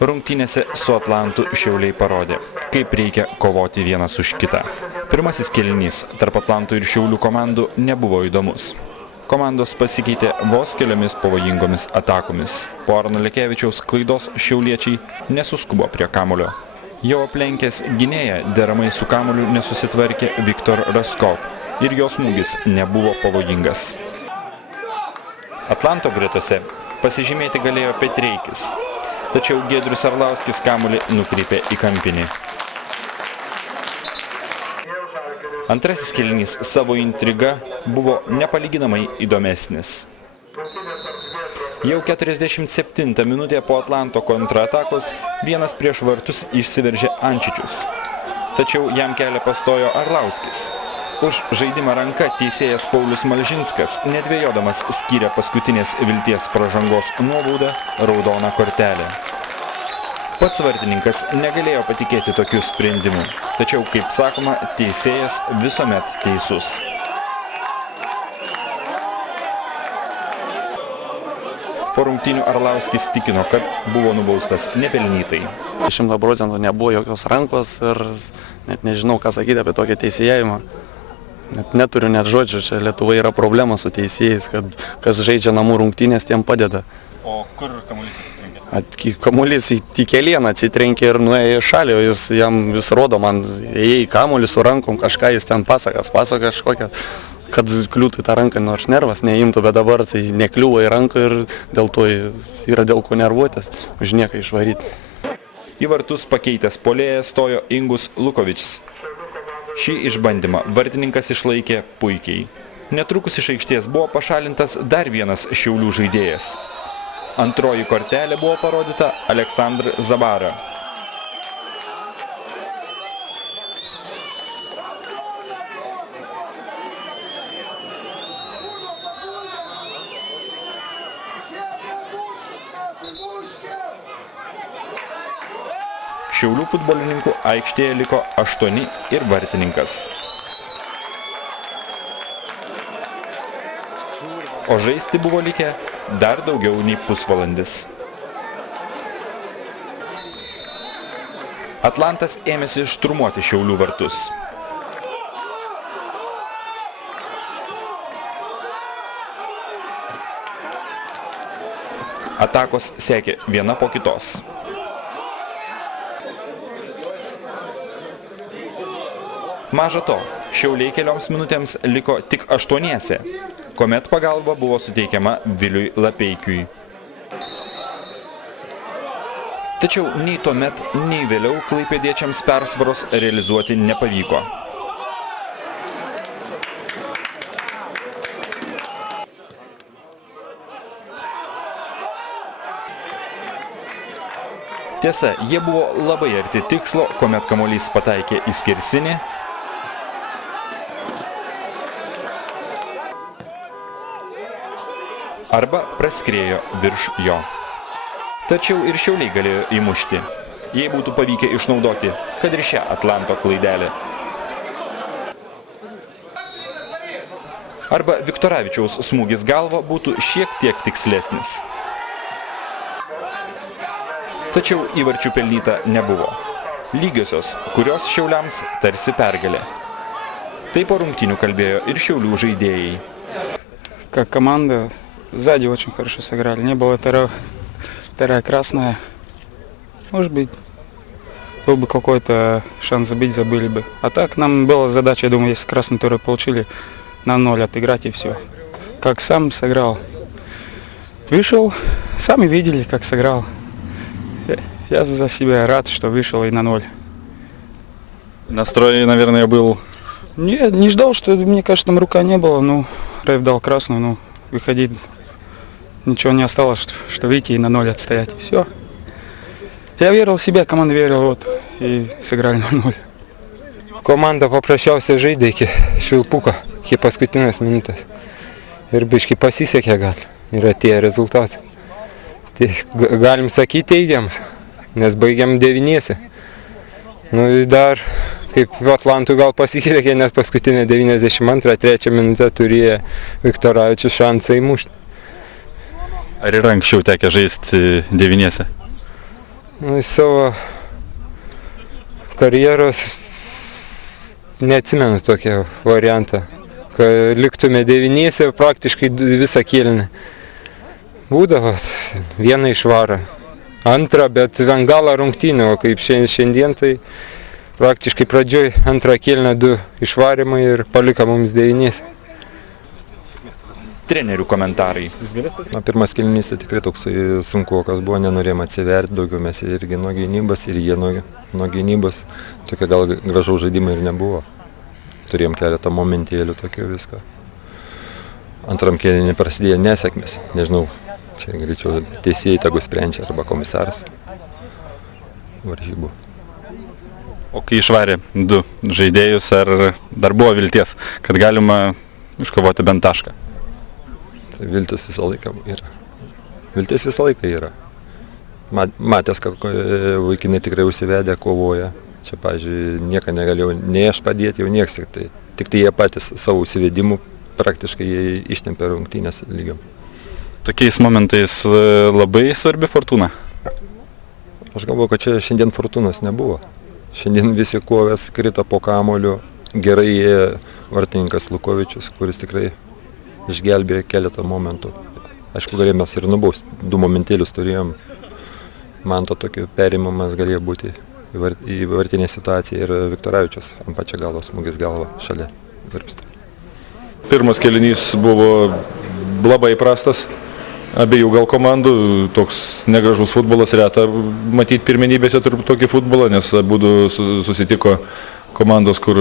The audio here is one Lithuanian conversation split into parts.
Rungtynėse su Atlantu Šiauliai parodė, kaip reikia kovoti vienas už kitą. Pirmasis kėlinys tarp Atlanto ir Šiaulių komandų nebuvo įdomus. Komandos pasikeitė vos keliomis pavojingomis atakomis. Po Arno Lekevičiaus klaidos šiauliečiai nesuskubo prie kamuolio. Jau aplenkęs gynėją deramai su kamuoliu nesusitvarkė Viktor Raskov ir jo smūgis nebuvo pavojingas. Atlanto gretose pasižymėti galėjo Petreikis, tačiau Giedrius Arlauskis kamuolį nukreipė į kampinį. Antrasis kėlinys savo intriga buvo nepalyginamai įdomesnis. Jau 47 minutė po Atlanto kontratakos vienas prieš vartus išsiveržė Ančičius, tačiau jam kelią pastojo Arlauskis. Už žaidimą ranka teisėjas Paulius Malžinskas, nedvėjodamas, skyrė paskutinės vilties pražangos nuobaudą raudoną kortelę. Pats vartininkas negalėjo patikėti tokiu sprendimu, tačiau, kaip sakoma, teisėjas visuomet teisus. Po rungtynių Arlauskis tikino, kad buvo nubaustas nepelnytai. 100% nebuvo jokios rankos ir net nežinau, ką sakyti apie tokią teisėjimą. Neturiu net žodžių, čia Lietuvoje yra problema su teisėjais, kad kas žaidžia namų rungtynės, tiem padeda. O kur kamuolys atsitrenkė? Kamuolys į kelieną atsitrenkė ir nuėjo į šalį, o jis rodo man, ėjai kamuolį su rankom, kažką jis ten pasaka kažkokią, kad kliūtų tą ranką, nors nervas neimtų, bet dabar tai nekliūva į ranką ir dėl to yra dėl ko nervuotis, už nieką išvaryti. Į vartus pakeitęs puolėjas stojo Ingus Lukovičius. Šį išbandymą vartininkas išlaikė puikiai. Netrukus iš aikštės buvo pašalintas dar vienas Šiaulių žaidėjas. Antroji kortelė buvo parodyta Aleksandr Zabara. Šiaulių futbolininkų aikštėje liko 8 ir vartininkas. O žaisti buvo likę dar daugiau nei pusvalandis. Atlantas ėmėsi šturmuoti Šiaulių vartus. Atakos sekė viena po kitos. Maža to, Šiauliai kelioms minutėms liko tik 8, kuomet pagalba buvo suteikiama Viliui Lapeikiui. Tačiau nei tuomet, nei vėliau klaipėdiečiams persvaros realizuoti nepavyko. Tiesa, jie buvo labai arti tikslo, kuomet kamuolys pataikė į skersinį, arba praskriejo virš jo. Tačiau ir Šiauliai galėjo įmušti, jei būtų pavykę išnaudoti, kad ir šią Atlanto klaidelę. Arba Viktoravičiaus smūgis galva būtų šiek tiek tikslesnis. Tačiau įvarčių pelnyta nebuvo. Lygiosios, kurios Šiauliams tarsi pergalė. Tai po rungtynių kalbėjo ir Šiaulių žaidėjai. Как команда сзади очень хорошо сыграли. Не было вторая красная. Может быть, был бы какой-то шанс забить, забыли бы. А так нам была задача, я думаю, если красную вторую получили, на 0 отыграть и все. Как сам сыграл. Вышел, сами видели, как сыграл. Я за себя рад, что вышел и на 0. Настрой, наверное, был... Не ждал, что, мне кажется, там рука не было. Ну, Рейв дал красную, ну, выходить ничего не осталось, что выйти и на 0 отстоять. Все. Я верил в себя, команда верила, вот, и сыграли на 0. Komanda paprasčiausiai žaidė iki švilpuko, iki paskutinės minutės. Ir biškai pasisekė gal, ir atėjo rezultatai. Tai galim sakyti teigiams, nes baigiam 9. Nu dar, kaip Atlantui gal pasisekė, nes paskutinė 92-3 minutę turėjo Viktoravičius šansą įmušti. Ar yra anksčiau tekę žaisti 9? Nu, iš savo karjeros neatsimenu tokio variantą, kad liktume devyniese praktiškai visą kėlinį. Būdavo vieną išvarą, antrą, bet ant galą rungtynių, o kaip šiandien tai praktiškai pradžioj antrą kėlinę 2 išvarymai ir palika mums devyniese. Trenerių komentarai. Pirmas kėlinys tai tikrai toksai sunkokas buvo, nenorėjom atsiverti, daugiau mes irgi nuo gynybos ir jie nuo gynybos. Tokia gal gražaus žaidimai ir nebuvo. Turėjom keletą momentėlių tokio viską. Antram kėlinį prasidėjo nesėkmės, nežinau, čia greičiau teisėjai tegu sprendžia arba komisaras varžybų. O kai išvarė 2 žaidėjus, ar dar buvo vilties, kad galima iškovoti bent tašką? Tai viltis visą laiką yra. Viltis visą laiką yra. Matęs, kad vaikinai tikrai užsivedė, kovoja. Čia, pavyzdžiui, nieko negalėjau nei aš padėti, jau nieks. Tik tai jie patys savo užsivedimu praktiškai jie ištempė rungtynės lygiom. Tokiais momentais labai svarbi fortūna? Aš galvoju, kad čia šiandien fortūnos nebuvo. Šiandien visi kovės krito po kamuoliu. Gerai vartininkas Lukovičius, kuris tikrai išgelbėjo keletą momentų. Aišku, galėjome ir nubausti. 2 momentėlius turėjom. Man to tokio perėmimas galėjo būti į vartinę situaciją ir Viktoravičius ant pačią galvą, smūgis galvą šalia virpsto. Pirmas kėlinys buvo labai prastas. Abiejų gal komandų, toks negražus futbolas, reta matyti pirmenybėse turbūt tokį futbolą, nes abudu susitiko komandos, kur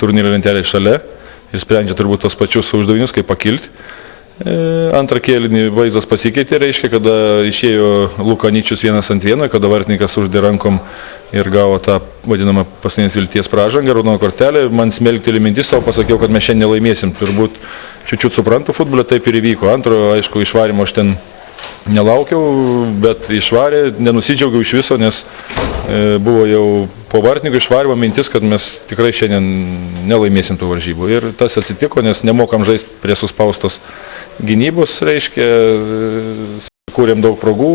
turnyro lentelė šalia. Ir sprendžia turbūt tos pačius uždavinius, kaip pakilti. Antrą kėlinį vaizdas pasikeitė, reiškia, kada išėjo Lukaničius 1-1, kada vartininkas uždė rankom ir gavo tą vadinamą paskutinės vilties pražangą, raudoną kortelę. Man smelkteli mintis, savo pasakiau, kad mes šiandien nelaimėsim. Turbūt čiut suprantu futbolą, taip ir įvyko. Antro, aišku, išvarimo aš ten nelaukiau, bet išvarė, nenusidžiaugiau iš viso, nes buvo jau po vartininkų išvarimo mintis, kad mes tikrai šiandien nelaimėsim tų varžybų. Ir tas atsitiko, nes nemokam žaisti prie suspaustos gynybos, reiškia, kūrėm daug progų,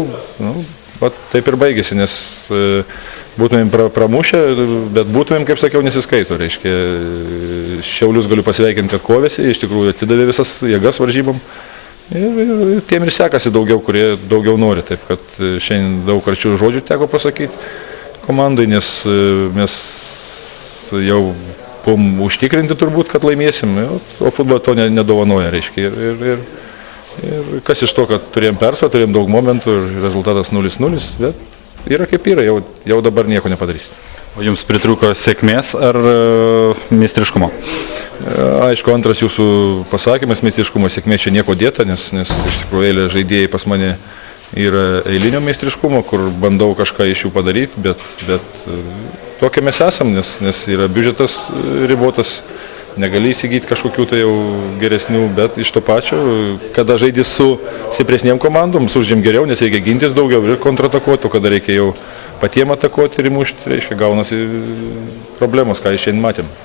taip ir baigėsi, nes būtumėm pramušę, bet būtumėm, kaip sakiau, nesiskaito, reiškia, Šiaulius galiu pasveikinti, kad kovėsi, iš tikrųjų atsidavė visas jėgas varžybom. Ir tiem ir sekasi daugiau, kurie daugiau nori, taip kad šiandien daug karčių žodžių teko pasakyti komandai, nes mes jau buvom užtikrinti turbūt, kad laimėsim, o futbolą to nedovanoja, reiškia. Ir kas iš to, kad turėjom persvarą, turėjom daug momentų ir rezultatas 0-0, bet yra kaip yra, jau dabar nieko nepadarys. O jums pritrūko sėkmės ar meistriškumo? Aišku, antras jūsų pasakymas, meistriškumo sėkmė čia nieko dėta, nes iš tikrųjų eilė žaidėjai pas mane yra eilinio meistriškumo, kur bandau kažką iš jų padaryti, bet tokie mes esam, nes yra biudžetas ribotas, negali įsigyti kažkokių tai jau geresnių, bet iš to pačio, kada žaidži su stipresniem komandom, sužaidžiam geriau, nes reikia gintis daugiau ir kontratakuoti, o kada reikia jau patiem atakuoti ir įmušti, reiškia, gaunasi problemos, ką šiandien matėm.